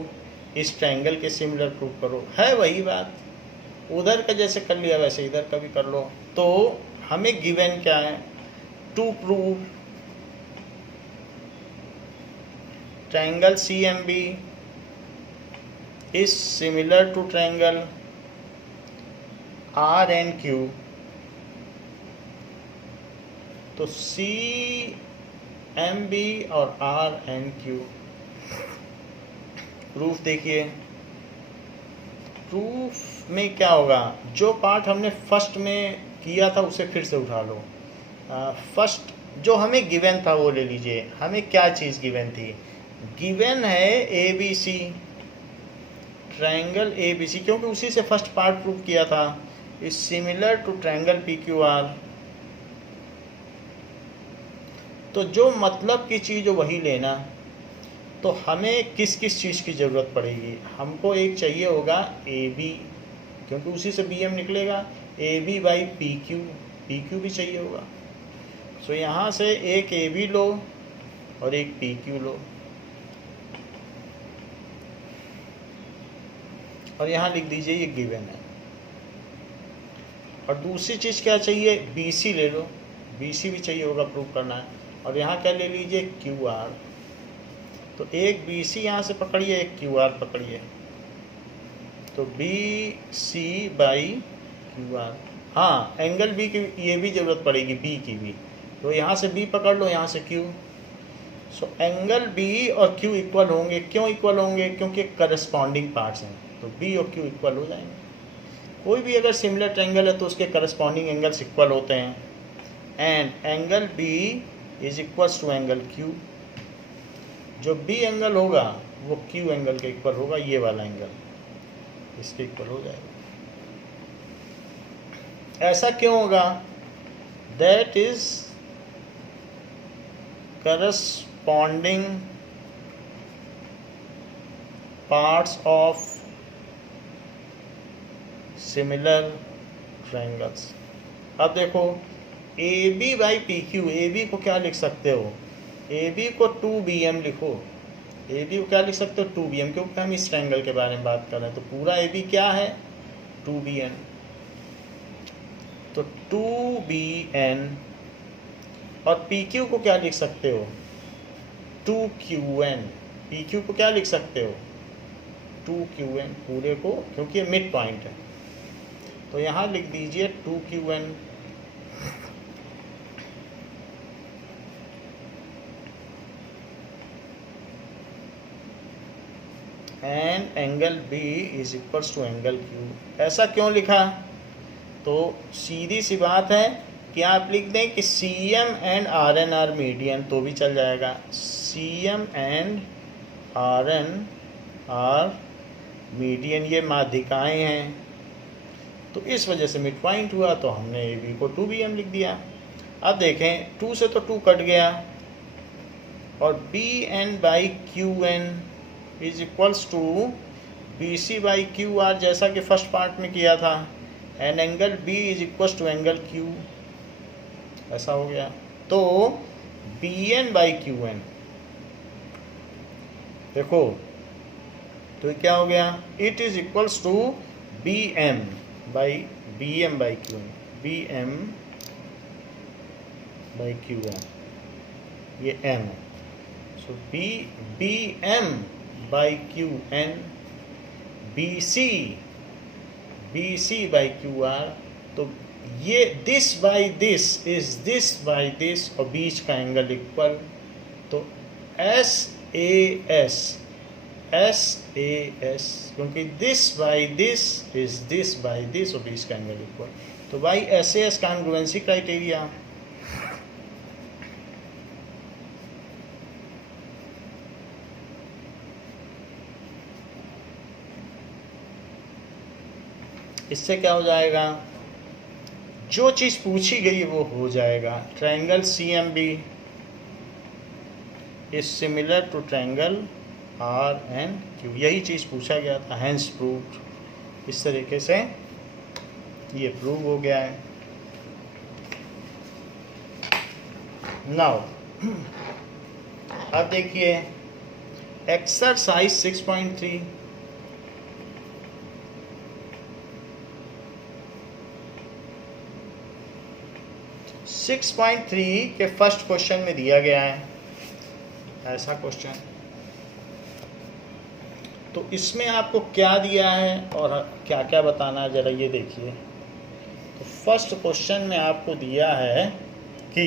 इस ट्रायंगल के सिमिलर प्रूव करो, है वही बात, उधर का जैसे कर लिया वैसे इधर का भी कर लो। तो हमें गिवन क्या है, to prove triangle C M B is similar to triangle R N Q. तो सी एम बी और आर एन क्यू प्रूफ देखिए। प्रूफ में क्या होगा, जो पार्ट हमने फर्स्ट में किया था उसे फिर से उठा लो। फर्स्ट जो हमें गिवन था वो ले लीजिए। हमें क्या चीज़ गिवन थी, गिवन है A B C, triangle A B C, क्योंकि उसी से फर्स्ट पार्ट प्रूव किया था, is similar to triangle P Q R. तो जो मतलब की चीज़ वही लेना। तो हमें किस किस चीज़ की ज़रूरत पड़ेगी, हमको एक चाहिए होगा ए बी, क्योंकि उसी से बी एम निकलेगा, A B by P Q भी चाहिए होगा। सो यहाँ से एक ए बी लो और एक पी क्यू लो, और यहाँ लिख दीजिए ये गिवन है। और दूसरी चीज़ क्या चाहिए, बी सी ले लो, बी सी भी चाहिए होगा, प्रूव करना है। और यहाँ क्या ले लीजिए, क्यू आर। तो एक बी सी यहाँ से पकड़िए, एक क्यू आर पकड़िए, तो B C by Q R. हाँ, एंगल बी की ये भी ज़रूरत पड़ेगी, बी की भी, तो यहाँ से बी पकड़ लो, यहाँ से क्यू। सो एंगल बी और क्यू इक्वल होंगे। क्यों इक्वल होंगे, क्योंकि करस्पॉन्डिंग पार्ट्स हैं, तो बी और क्यू इक्वल हो जाएंगे। कोई भी अगर सिमिलर ट्रायंगल है तो उसके करस्पॉन्डिंग एंगल्स इक्वल होते हैं, and angle B is equals to angle Q. जो बी एंगल होगा वो क्यू एंगल के इक्वल होगा, ये वाला एंगल इसके इक्वल हो जाएगा। ऐसा क्यों होगा? That is corresponding parts of similar triangles. अब देखो A B by P Q, A B को क्या लिख सकते हो? ए बी को 2BM लिखो। ए बी को क्या लिख सकते हो? 2BM, क्योंकि हम इस ट्रायंगल के बारे में बात कर रहे हैं। तो पूरा ए बी क्या है? 2BN। तो 2BN। और पी क्यू को क्या लिख सकते हो? 2QN। पी क्यू को क्या लिख सकते हो? 2QN पूरे को, क्योंकि ये मिड पॉइंट है। तो यहाँ लिख दीजिए 2QN। And angle B is equals to angle Q. ऐसा क्यों लिखा? तो सीधी सी बात है कि आप लिख दें कि CM and RN are median, तो भी चल जाएगा। CM and RN are median, ये माध्यिकाएं हैं, तो इस वजह से मिड पॉइंट हुआ, तो हमने ए बी को 2BM लिख दिया। अब देखें 2 से तो 2 कट गया, और BN by QN is equals to BC by QR, जैसा कि फर्स्ट पार्ट में किया था, and angle B is equals to angle Q। ऐसा हो गया। तो BN बाई QN, देखो तो क्या हो गया? It is equals to BM by QN, BM by QN, ये M है। So BM by QN, BC by QR। तो ये this by this is this by this, और बीच का एंगल इक्वल। तो SAS, क्योंकि this by this is this by this, और बीच का एंगल इक्वल। तो बाई SAS कॉन्ग्रुएंसी क्राइटेरिया। इससे क्या हो जाएगा? जो चीज़ पूछी गई वो हो जाएगा। Triangle CMB is similar to triangle RNQ, यही चीज़ पूछा गया था, हेंस प्रूव्ड। इस तरीके से ये प्रूव हो गया है। नाउ अब देखिए एक्सरसाइज 6.3। सिक्स 6.3 के फर्स्ट क्वेश्चन में दिया गया है ऐसा क्वेश्चन। तो इसमें आपको क्या दिया है और क्या क्या बताना है, जरा ये देखिए। तो फर्स्ट क्वेश्चन में आपको दिया है कि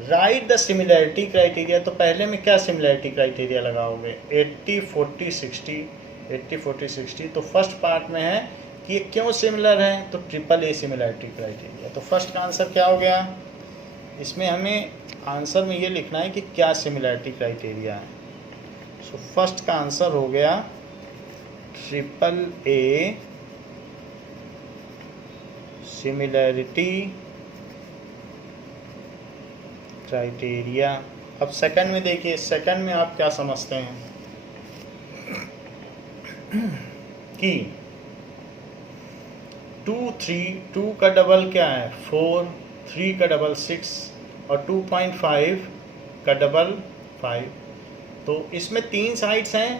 राइट द सिमिलैरिटी क्राइटेरिया। तो पहले में क्या सिमिलैरिटी क्राइटेरिया लगाओगे? 80 40 60, 80 40 60। तो फर्स्ट पार्ट में है कि ये क्यों सिमिलर है, तो AAA सिमिलैरिटी क्राइटेरिया। तो फर्स्ट का आंसर क्या हो गया? इसमें हमें आंसर में ये लिखना है कि क्या सिमिलैरिटी क्राइटेरिया है। सो फर्स्ट का आंसर हो गया AAA सिमिलैरिटी क्राइटेरिया। अब सेकंड में देखिए, सेकंड में आप क्या समझते हैं कि 2 3, 2 का डबल क्या है 4, 3 का डबल 6 और 2.5 का डबल 5। तो इसमें 3 साइड्स हैं,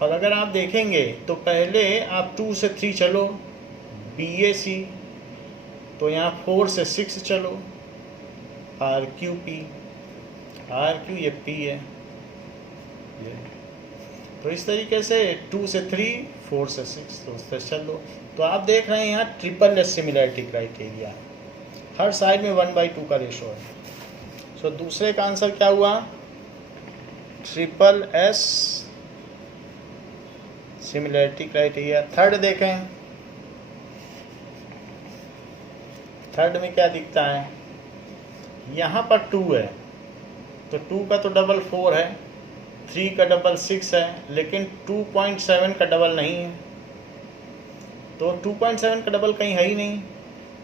और अगर आप देखेंगे तो पहले आप 2 से 3 चलो BAC, तो यहाँ 4 से 6 चलो RQP, RQ ये P है ये। तो इस तरीके से 2 से 3, 4 से 6, तो उस तरह चलो। तो आप देख रहे हैं यहाँ AAA सिमिलैरिटी क्राइटेरिया है, हर साइड में 1/2 का रेशो है। सो दूसरे का आंसर क्या हुआ? SSS similarity criteria. थर्ड देखें, थर्ड में क्या दिखता है, यहाँ पर 2 है तो 2 का तो डबल 4 है, 3 का डबल 6 है, लेकिन 2.7 का डबल नहीं है। तो 2.7 का डबल कहीं है ही नहीं,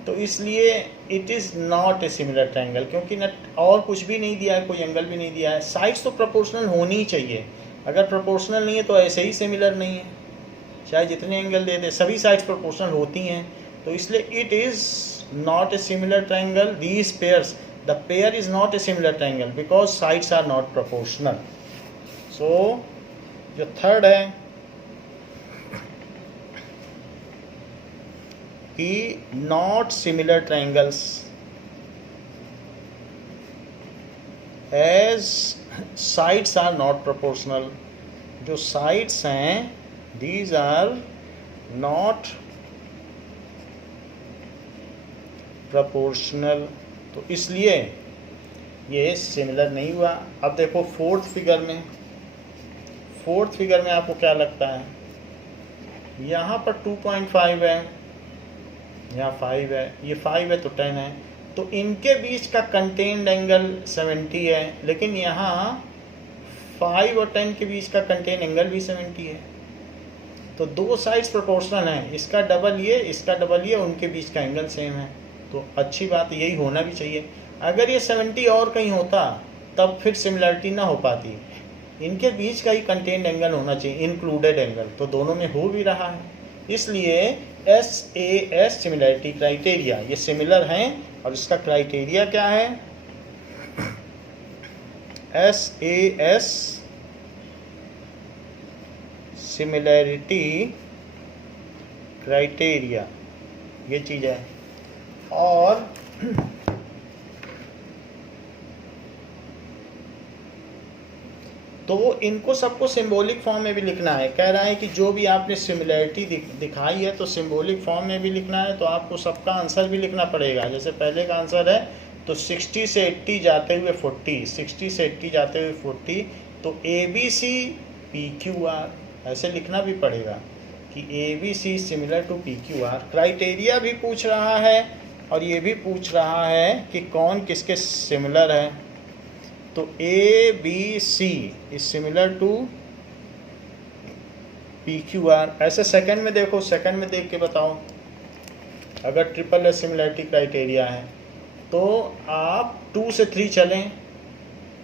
तो इसलिए it is not a similar triangle, क्योंकि न और कुछ भी नहीं दिया है, कोई एंगल भी नहीं दिया है। साइड्स तो प्रोपोर्शनल होनी ही चाहिए, अगर प्रोपोर्शनल नहीं है तो ऐसे ही सिमिलर नहीं है, चाहे जितने एंगल दे दे, सभी साइड्स प्रोपोर्शनल होती हैं। तो इसलिए it is not a similar triangle, these pairs, the pair is not a similar triangle because sides are not proportional. So जो थर्ड है कि not similar triangles as sides are not proportional, जो sides हैं these are not proportional, तो इसलिए ये similar नहीं हुआ। अब देखो फोर्थ फिगर में आपको क्या लगता है, यहाँ पर 2.5 है, यहाँ 5 है, ये 5 है तो 10 है, तो इनके बीच का कंटेन्ड एंगल 70 है, लेकिन यहाँ 5 और 10 के बीच का कंटेन्ड एंगल भी 70 है। तो दो साइड्स प्रोपोर्शनल हैं, इसका डबल ये, इसका डबल ये, उनके बीच का एंगल सेम है, तो अच्छी बात यही होना भी चाहिए। अगर ये 70 और कहीं होता तब फिर सिमिलरिटी ना हो पाती, इनके बीच का ही कंटेन्ड एंगल होना चाहिए, इंक्लूडेड एंगल, तो दोनों में हो भी रहा है। इसलिए SAS सिमिलरिटी क्राइटेरिया, ये सिमिलर हैं और इसका क्राइटेरिया क्या है, SAS सिमिलरिटी क्राइटेरिया, ये चीज़ है। और तो इनको सबको सिंबॉलिक फॉर्म में भी लिखना है। कह रहा है कि जो भी आपने सिमिलरिटी दिखाई है तो सिंबॉलिक फॉर्म में भी लिखना है, तो आपको सबका आंसर भी लिखना पड़ेगा। जैसे पहले का आंसर है तो 60 से 80 जाते हुए 40, 60 से 80 जाते हुए 40, तो ABC PQR ऐसे लिखना भी पड़ेगा कि ABC similar to PQR। Criteria भी पूछ रहा है और ये भी पूछ रहा है कि कौन किसके सिमिलर है, तो ABC is similar to PQR। ऐसे सेकंड में देखो, सेकंड में देख के बताओ, अगर ट्रिपल एस सिमिलरिटी क्राइटेरिया है तो आप 2 से 3 चलें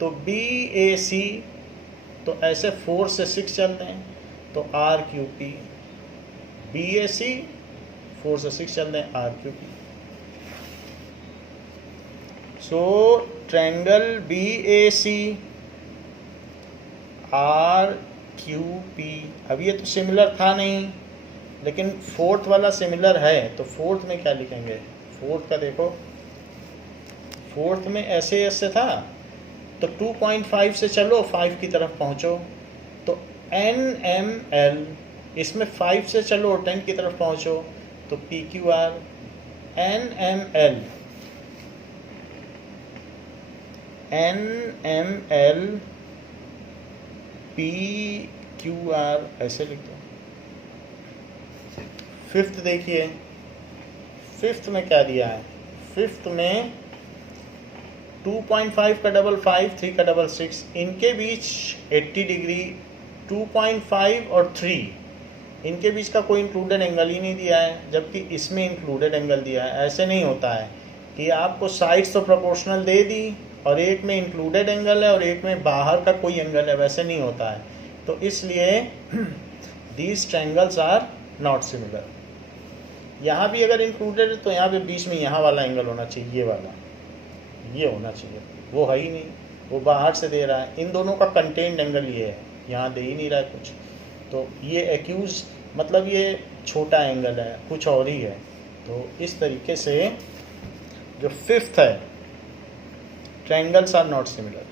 तो BAC, तो ऐसे 4 से 6 चलते हैं तो RQP, BAC 4 से 6 चलते हैं RQP। सो ट्रायंगल BAC RQP, अब ये तो सिमिलर था नहीं, लेकिन फोर्थ वाला सिमिलर है, तो फोर्थ में क्या लिखेंगे, फोर्थ का देखो, फोर्थ में ऐसे ऐसे था तो 2.5 से चलो 5 की तरफ पहुंचो, तो NML, इसमें 5 से चलो 10 की तरफ पहुंचो तो PQR, NML PQR ऐसे लिख दो। फिफ्थ देखिए, फिफ्थ में क्या दिया है, फिफ्थ में 2.5 का डबल 5, 3 का डबल 6, इनके बीच 80 डिग्री, 2.5 और 3 इनके बीच का कोई इंक्लूडेड एंगल ही नहीं दिया है, जबकि इसमें इंक्लूडेड एंगल दिया है। ऐसे नहीं होता है कि आपको साइड्स तो प्रोपोर्शनल दे दी और एक में इंक्लूडेड एंगल है और एक में बाहर का कोई एंगल है, वैसे नहीं होता है। तो इसलिए these triangles are not similar. यहाँ भी अगर इंक्लूडेड है तो यहाँ पे बीच में यहाँ वाला एंगल होना चाहिए, ये वाला, ये होना चाहिए, वो है ही नहीं, वो बाहर से दे रहा है। इन दोनों का कंटेन्ड एंगल ये है, यहाँ दे ही नहीं रहा है कुछ, तो ये एक्यूज मतलब ये छोटा एंगल है, कुछ और ही है। तो इस तरीके से जो फिफ्थ है, triangles are not similar,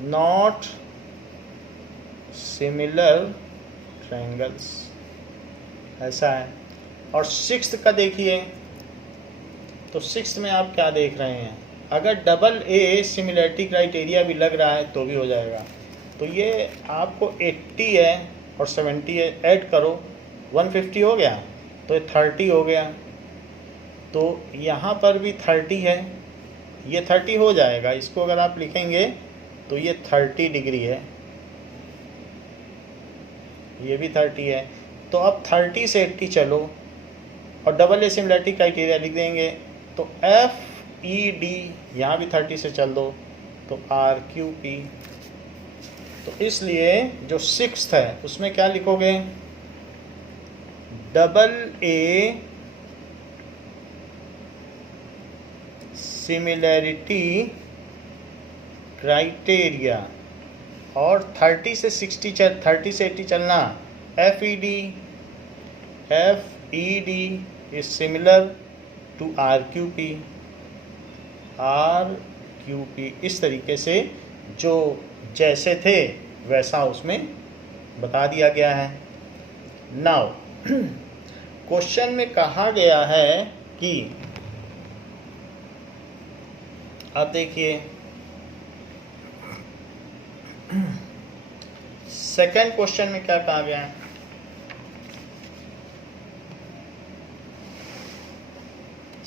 not similar triangles, ऐसा है। और सिक्स्थ का देखिए, तो सिक्स्थ में आप क्या देख रहे हैं, अगर डबल A सिमिलरिटी क्राइटेरिया भी लग रहा है तो भी हो जाएगा। तो ये आपको 80 है और 70 है, ऐड करो 150 हो गया, तो ये 30 हो गया। तो यहाँ पर भी 30 है, ये 30 हो जाएगा। इसको अगर आप लिखेंगे तो ये 30 डिग्री है, ये भी 30 है। तो अब 30 से 80 चलो और डबल ए सिमिलरिटी क्राइटेरिया लिख देंगे। तो FED यहाँ भी 30 से चल दो तो RQP। तो इसलिए जो 6th है उसमें क्या लिखोगे, डबल ए सिमिलरिटी क्राइटेरिया और 30 से 80 चलना। FED is similar to RQP। इस तरीके से जो जैसे थे वैसा उसमें बता दिया गया है। नाउ क्वेश्चन में कहा गया है कि, अब देखिए सेकंड क्वेश्चन में क्या कहा गया है।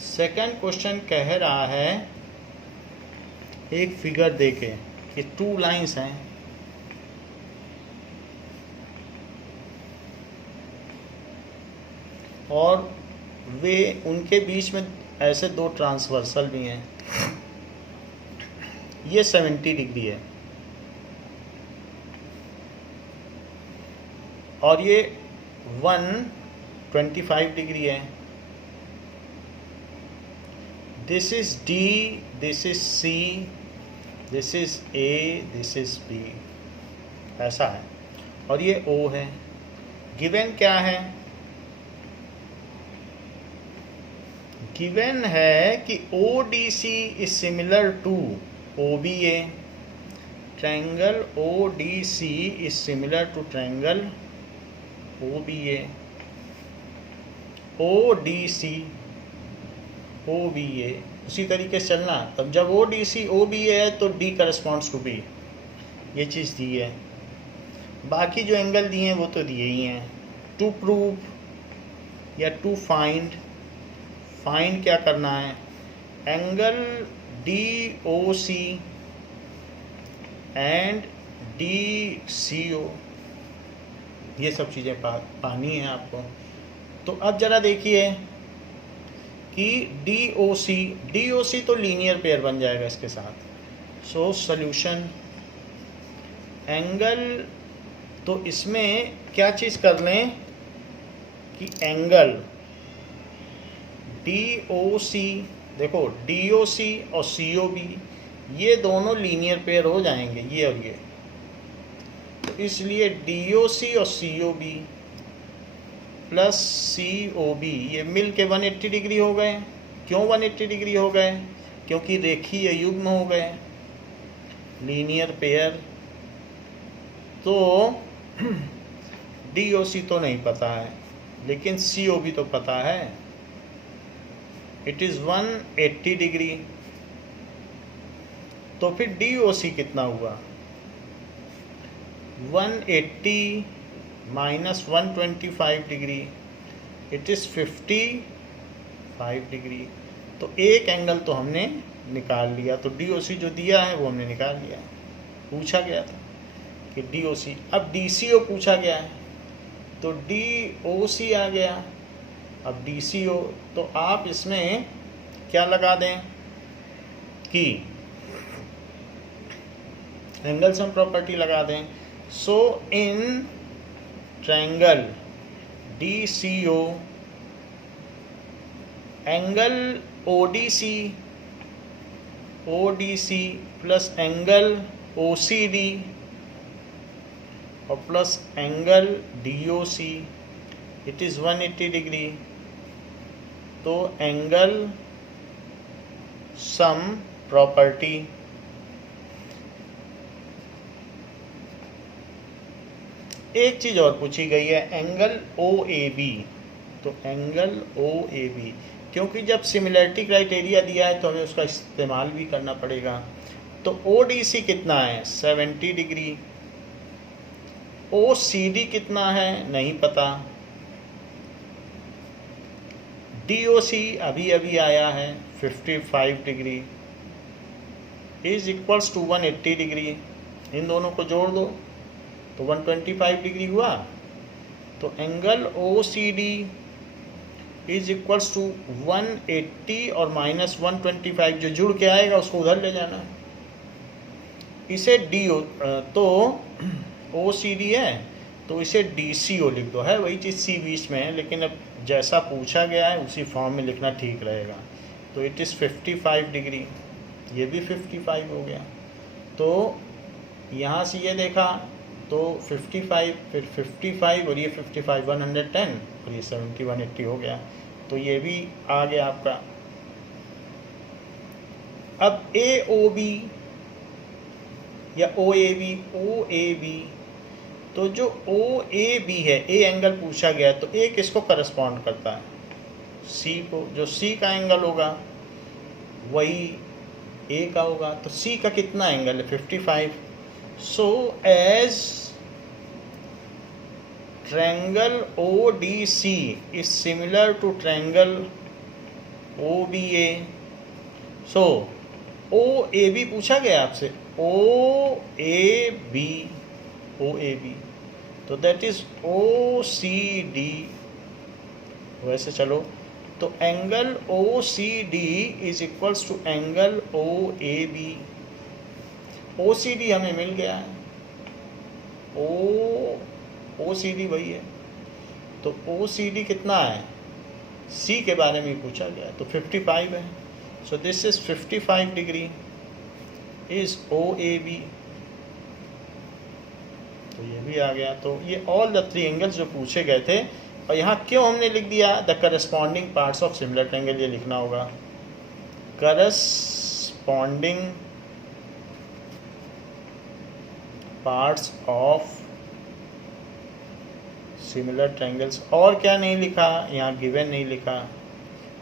सेकंड क्वेश्चन कह रहा है, एक फिगर देके कि 2 लाइंस हैं और वे उनके बीच में ऐसे 2 ट्रांसवर्सल भी हैं। ये 70 डिग्री है और ये 125 डिग्री है। This is D, this is C, this is A, this is B, ऐसा है। और ये O है। गिवन क्या है, गिवन है कि ODC is similar to OBA। Triangle ODC is similar to triangle OBA। ODC OBA उसी तरीके से चलना। तब जब ODC OBA है तो D करस्पॉन्ड्स टू B, ये चीज़ दी है। बाकी जो एंगल दिए हैं वो तो दिए ही हैं। टू प्रूव या टू फाइंड, फाइंड क्या करना है, एंगल DOC एंड DCO, ये सब चीज़ें पानी है आपको। तो अब ज़रा देखिए कि DOC तो लीनियर पेयर बन जाएगा इसके साथ। सो सॉल्यूशन, एंगल, तो इसमें क्या चीज़ कर लें कि एंगल DOC, देखो DOC और COB ये दोनों लीनियर पेयर हो जाएंगे, ये और ये। तो इसलिए DOC और COB प्लस COB ये मिल के 180 डिग्री हो गए। क्यों 180 डिग्री हो गए, क्योंकि रेखीय युग्म हो गए, लीनियर पेयर। तो DOC तो नहीं पता है लेकिन COB तो पता है, इट इज़ 180 डिग्री। तो फिर DOC कितना हुआ, 180 minus 125 degree, it is 55 degree. तो एक एंगल तो हमने निकाल लिया। तो DOC जो दिया है वो हमने निकाल लिया। पूछा गया था कि DOC, अब DCO पूछा गया है तो DOC आ गया। अब DCO तो आप इसमें क्या लगा दें कि एंगल सम प्रॉपर्टी लगा दें। So in triangle DCO angle ODC plus angle OCD और plus angle DOC, it is 180 degree. तो एंगल सम प्रॉपर्टी, एक चीज़ और पूछी गई है, एंगल OAB। तो एंगल OAB, क्योंकि जब सिमिलरिटी क्राइटेरिया दिया है तो हमें उसका इस्तेमाल भी करना पड़ेगा। तो ODC कितना है, 70 डिग्री। OCD कितना है, नहीं पता। DOC अभी अभी आया है 55 degree is equals to 180 degree. इन दोनों को जोड़ दो तो 125 डिग्री हुआ। तो angle OCD is equals to 180 और माइनस 125 जो जुड़ के आएगा उसको उधर ले जाना। इसे तो OCD है तो इसे DCO लिख दो, है वही चीज़ C बीच में है, लेकिन अब जैसा पूछा गया है उसी फॉर्म में लिखना ठीक रहेगा। तो इट इज़ 55 डिग्री, ये भी 55 हो गया। तो यहाँ से ये देखा तो 55 फिर 55 और ये 55 110 और ये 70 180 हो गया। तो ये भी आ गया आपका। अब AOB या OAB, तो जो OAB है, A एंगल पूछा गया तो A किसको करस्पॉन्ड करता है? C को। जो C का एंगल होगा वही A का होगा। तो C का कितना एंगल है? 55। So as triangle ODC is similar to triangle OBA, so OAB पूछा गया आपसे, OAB तो दैट इज OCD। वैसे चलो तो angle OCD is equals to angle OAB। OCD हमें मिल गया है, OCD वही है। तो OCD कितना है? C के बारे में पूछा गया तो 55 है। So this is 55 degree is OAB। तो ये भी आ गया। तो ये ऑल द 3 एंगल्स जो पूछे गए थे। और यहाँ क्यों हमने लिख दिया the corresponding parts of similar triangle, ये लिखना होगा corresponding parts of similar triangles. और क्या नहीं लिखा यहाँ, गिवन नहीं लिखा।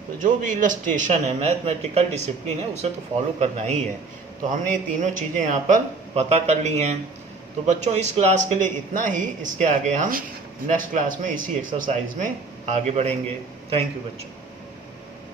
तो जो भी इलस्ट्रेशन है, मैथमेटिकल डिसिप्लिन है, उसे तो फॉलो करना ही है। तो हमने ये तीनों चीज़ें यहाँ पर पता कर ली हैं। तो बच्चों इस क्लास के लिए इतना ही। इसके आगे हम नेक्स्ट क्लास में इसी एक्सरसाइज में आगे बढ़ेंगे। थैंक यू बच्चों।